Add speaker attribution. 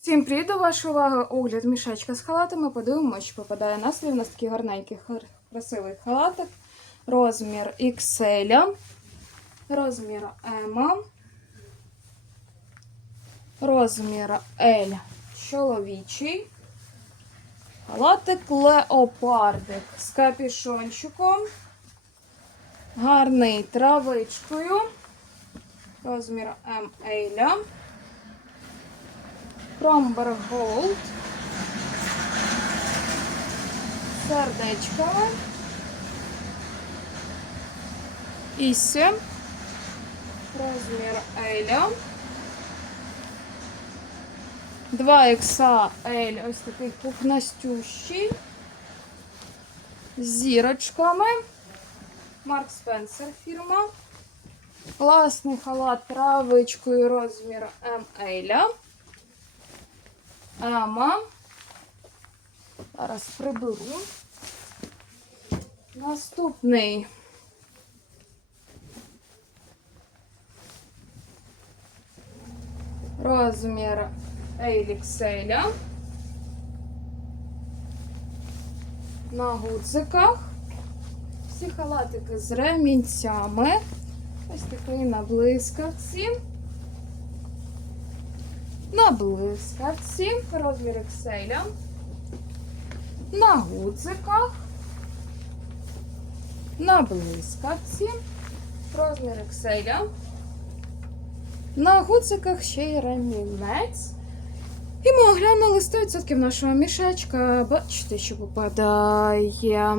Speaker 1: Всім привіт до вашої уваги огляд мішечка з халатами. Подивимося, чи попадає на слів. У нас такий гарненький, красивий халатик. Розмір XL, розмір M, розмір L чоловічий. Халатик леопардик з капішончиком. Гарний травичкою. Розмір ML. Кромбер Голд. Сердечками. Ісі. Розмір Еля. 2 XL, ось такий пухнастющий. З зірочками. Марк Спенсер фірма. Класний халат травичкою розмір ML. Ема. Зараз приберу. Наступний. Розмір Елікселя. На гудзиках. Всі халатики з ремінцями. Ось такий на блискавці. На блискавці, розмір Excel. На гудзиках. На блискавці, розмір Excel. На гудзиках ще й ремінець. І ми оглянули 100% нашого мішечка. Бачите, що попадає.